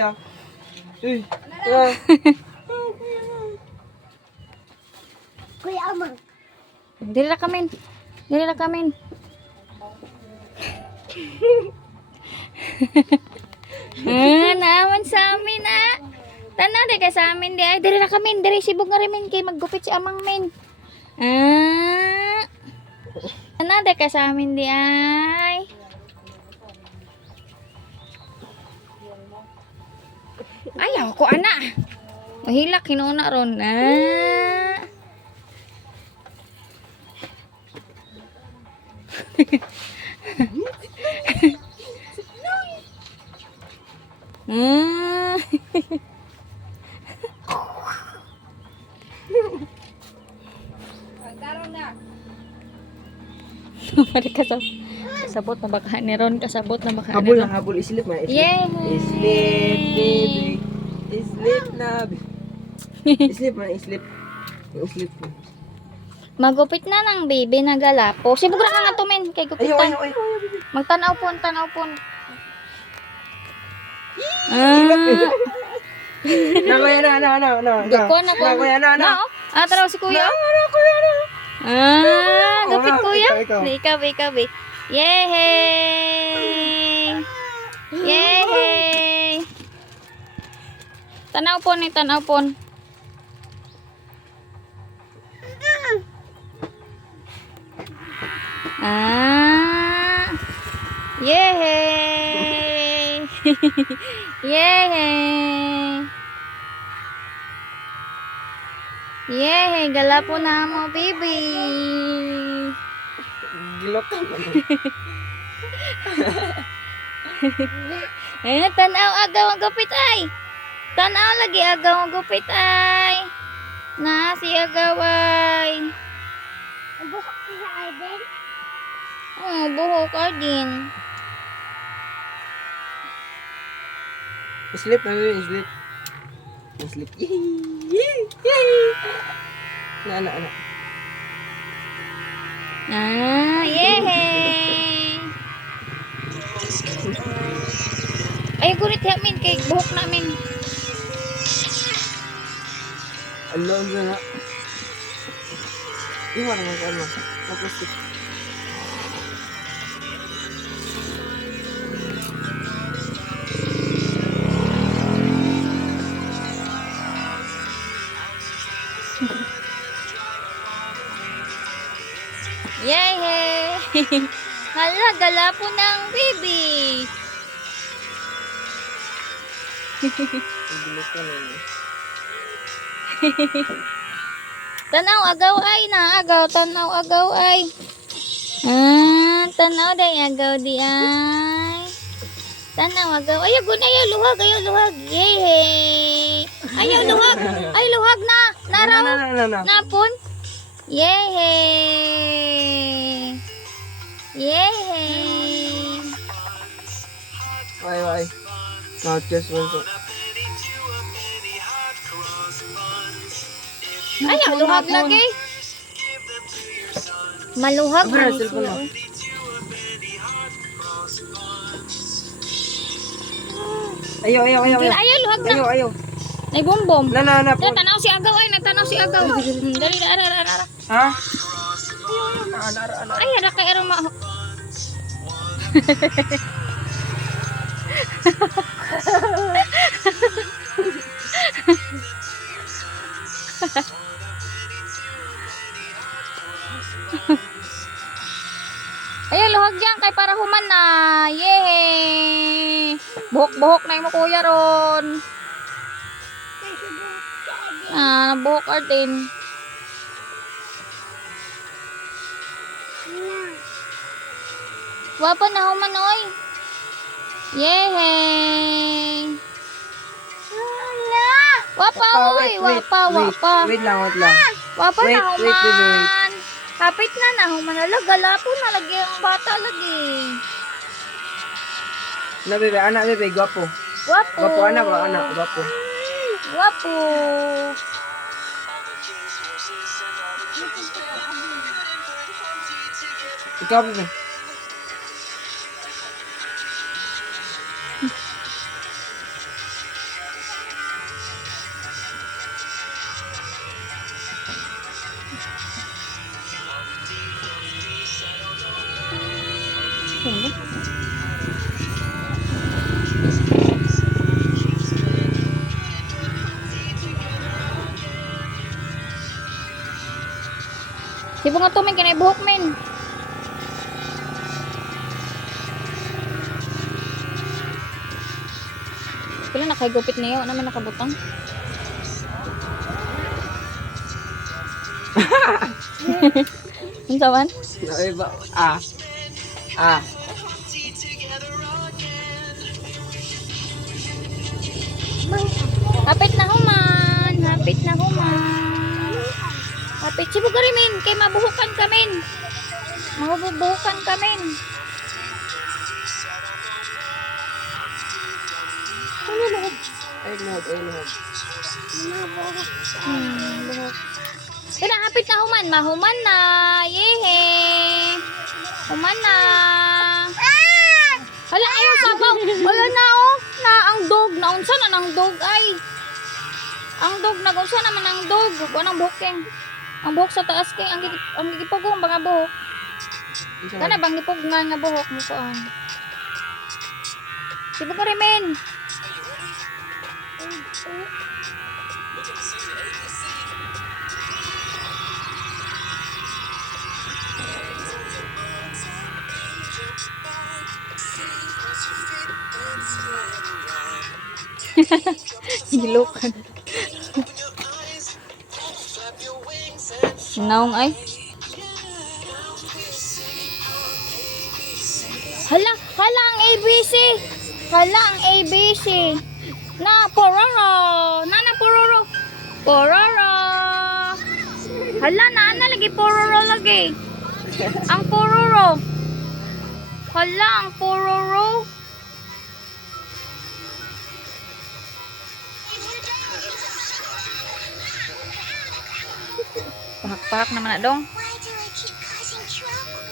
kuya. Uy. Kuya. Kuya Amang. Dili ra kamin. Dili ra kamin. Naaman sa amin Tanaw di ka sa amin di ay. Dili ra kamin. Dili sibog nga rin kay maggupit si amang min. Tanaw di ka sa amin di ay. Ayaw ko ana. Mahilak hinuna ron kasabot na baka ni Ron, kasabot na baka Habol ni na Ron. habol. Islip na. Yay! Islip, baby. Islip na. Islip na, islip. Islip na. Magupit na ng baby na galapo. Sibog ra ka nga tumin kay Ayaw, gupitan. ayaw, ayaw. Magtanaw pon, tanaw pon. Na, kuya, na. Dako na ko. Na, kuya, na. Taraw si kuya. Kuya, na. Gupit Oh, kuya. ikaw. Ikaw. Yay! Yay! Tanaw pon. Yay! Yay! Yay! Galapo na mo, baby! Gilok ka. Tanaw agaw ang gupit ay! Tanaw lagi agaw ang gupit ay! Na si agaw ay! Buhok siya ay din. Buhok ka din. Islip na, baby. Islip. Islip. Yay! Na. Yay! Ay, gunit yamin kay buhok namin. Alon na. Iwan naman ka ano. Mag-plastic. Yay! Hala, galapo ng baby. Gilok ka na. Tanaw agaw ay tanaw agaw ay. Tanaw day agaw di ay. Tanaw agaw. Ayaw luhag. Yay! Ayaw luhag. Ay luhag na. Naraw. Na. Napon. Yay! Yay! Why? Not just one so. Ayaw luhag lagi. Maluhag Abra, man cellphone siya, mo. oy. Ayaw. Ayaw luhag na. Ayaw. Ay bumbom. Na. Nagtanaw si agaw ay nagtanaw si agaw. Dali ara. Ha? Ay ara kay arong ma. Ay luhag diyan kay para human na. Yay! Buhok na mo kuya ron. Buhok ka din. Wapa na human oy. Yay! Wapa oy, wapa. Wait lang. Wapa Wait, na wait, baby, wait. human. Kapit na human. Galapo na lagi ang bata lagi. Na, bebe. Anak, bebe. Gwapo. Wapo. Gwapo, anak. Gwapo. Wapo. Ikaw, bebe. Sibo nga to, men. Kinay buhok, men. Pila nakaigupit niyo. Ano man nakabutang? Unsa man? Ay ba? Ah. Ah. Hapit na human. Hapit na human. Hapit. Sibo ka rin, men. Kay mabuhukan ka, men. Mabubuhukan ka, men. Ay luhog, ay luhog. Buhok. Kaya hapit na human. Mahuman na. Yehe. Human na. Hala, ayaw sabaw. Wala na, oh. Na ang dog. Naunsa na ng dog, ay. Ang dog. Nagunsa naman ang dog. Kuha ng buhok, king. Ang buhok sa taas, king. Ang gigipugong mga buhok. Kana bang gipug nga buhok mo kuan. Sibo ka rin, men. Gilukan. Naong ay. Hala ang ABC. Hala ang ABC. Na pororo. Nana pororo. Pororo. Hala na lagi pororo lagi. Ang pororo. Hala ang pororo. Pahak-pahak naman na dong. Why do I keep causing trouble?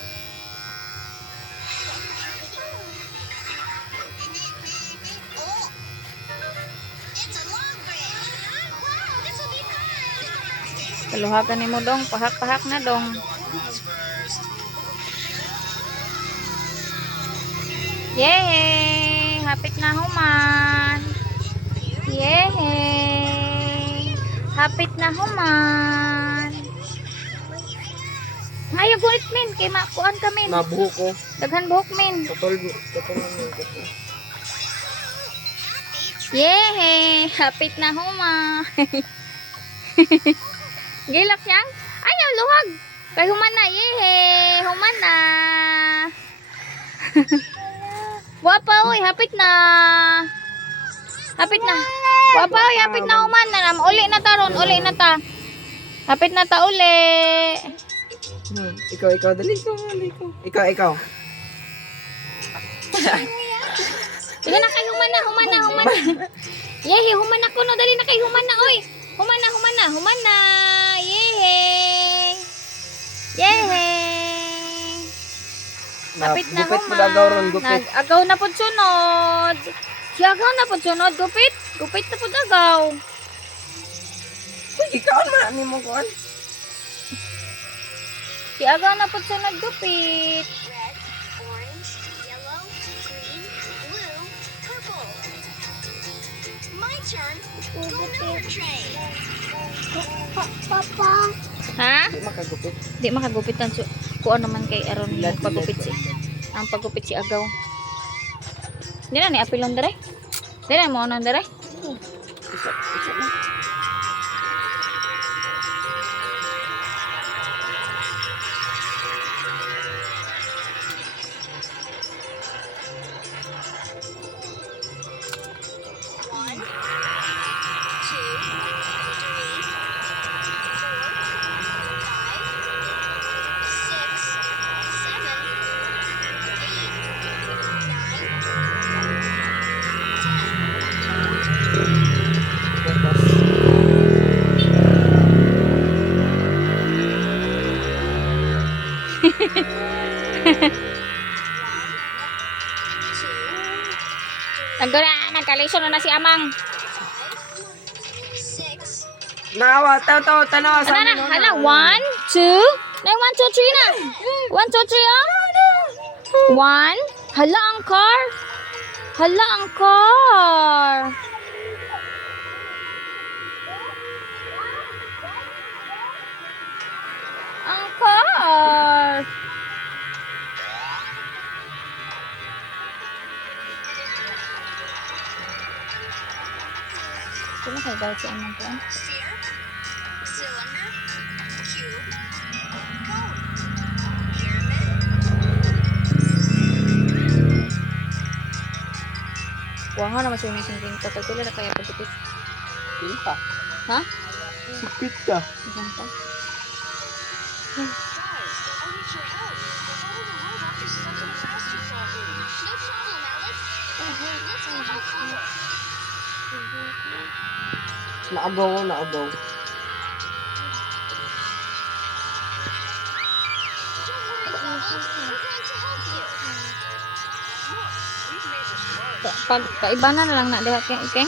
Oh, it's a long bridge. Wow, this will be fun. Kaluhagan ni mo dong. Pahak-pahak na dong. Yay! Hapit na human. Yay! Hapit na human. Ngayon gulit, men. Kay makuan ka, men. Mabuhok ko. Daghan buhok, men. Tutol lang yun. Tutol. Yay! Hapit na human. Gilak siyang? Ayaw, luwag. Kay human na. Yay! Human na. Wapa, oy. Hapit na. Hapit na. Wapa, oy. Hapit na human na. Uli na ta ron. Uli na ta. Hapit na ta uli. Ikaw. Dali ko. Ikaw. Sige na kay human na. Yay! Human na ko no. Dali na kay human na, oy. Human na. Yay! Hapit na Gupit mo human. agaw ron, gupit. Agaw na pod sunod. Si agaw na pod sunod, gupit. Gupit na pod agaw. Uy, ikaw man mo kuan. Si agaw na pod sunod, gupit. Red, orange, yellow, green, blue, purple. My turn. Go number train. Papa. Ha? Di makagupit. Di makagupitan so kuan naman kay aron Lat- pagupit si. Ang pagupit si agaw. Di na ni apilon dere. Dere mo nang dere. Isa na. One, two, three, four, five, six, seven, eight, nine, Nagkalisyon na si Amang. 6, Nawa, tanawa sa Ano na? amin. Hala, 1, 2. Nay, 1, 2, 3 na. 1, 2, 3 ah. 1. Hala, ang car. Hala, ang car. Ang car. Sino kayo guys sa inyong plan? Sphere, cylinder, cube, cone, pyramid, Huwag nga naman swimming sing pinto. Tagpila na kaya pagkipit. Pinta. Ha? Sipit ka. Ganda. Guys, I need your help. Follow the robot is stuck in a faster solving. No problem, Alice. Let's go help Papa. Naagaw ko, naagaw. Don't worry, Bubbles. We're going to help you. Pag paibanan na lang na diha kay.